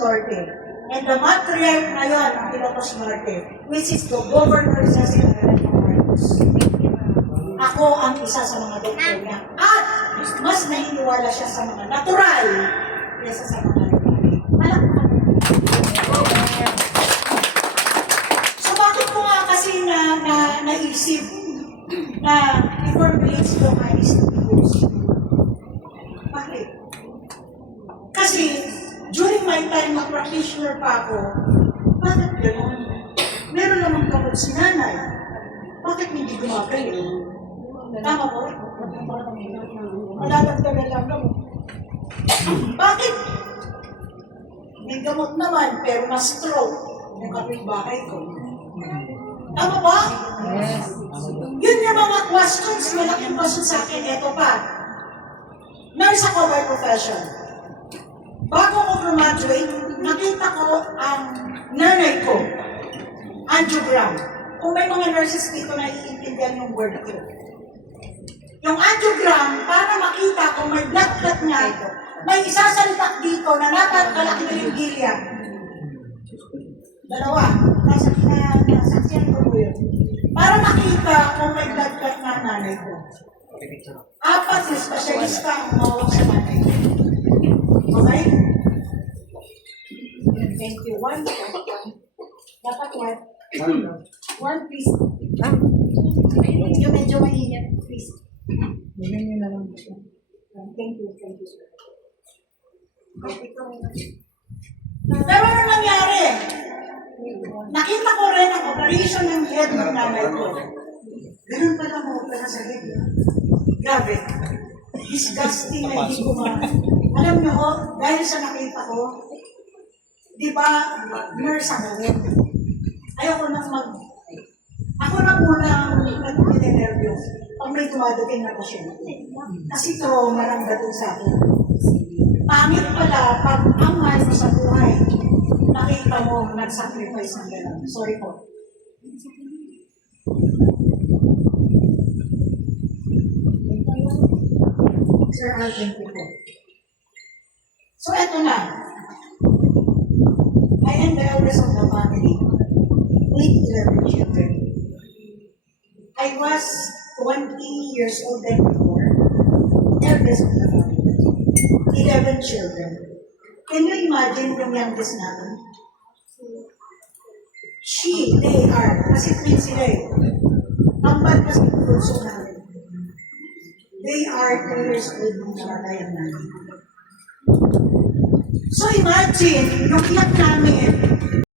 Norte. And the matriarch ngayon ng Ilocos Norte, which is the governor sa Sinagalan ng Marcos. Ako ang isa sa mga doktor niya. At mas naniniwala siya sa mga natural kaysa sa mga alam mo. So bakit ko nga kasi naisip na i-formulate yung Chinese rules? Bakit? Kasi during my time na practitioner pa ako, bakit gano'n? Meron namang kapag si nanay. Bakit hindi gumagaling? Tama po? Malalagdagan lang mo. Bakit? May gamot naman, pero na-stroke yung kapitbahay ko. Tama ba? Yes. Yun yung mga questions, malaking question sa akin. Ito pa. Nurse ako by profession. Bago ko graduate, nakita ko ang nanay ko, angiogram. Kung may mga nurses dito na iintindihan yung word ko. Yung angiogram, para makita kung may blood clot nga ito, may isasalitak dito na napakalaki na yung gilya. Dalawa. Nasaksiyan ko yun. Para makita kung may blood clot nga nanay ko. 4 na specialista ang umawag sa nanay ko. Okay? Thank you. One. Dapat one. One, please. Yung medyo mainit, please. Bigyan niyo na lang. Thank you, sir. Pero ano nangyari? Nakita ko rin ang operation ng head ng nanay ko. Ganun pala ang opera sa head. Grabe. Disgusting na hindi ko Alam niyo ko, dahil sa nakita ko, di ba, nurse ako. Ayoko nang Ako na muna ang nag-nervous pag may dumadating na pasyente. Kasi trauma lang dating sa akin. Pangit pala pag ang mahal mo sa buhay, nakita mo nag-sacrifice ng gano'n. Sorry po. Sir Alvin po. So eto na. I am the eldest of the family. With 11 children. I was 20 years old then before. Eldest of the family. 11 children. Can you imagine yung youngest namin? They are. Kasi twins sila eh. Ang bad kasi puso namin. They are 2 years old nung namatay ang namin. So imagine, yung iyak namin,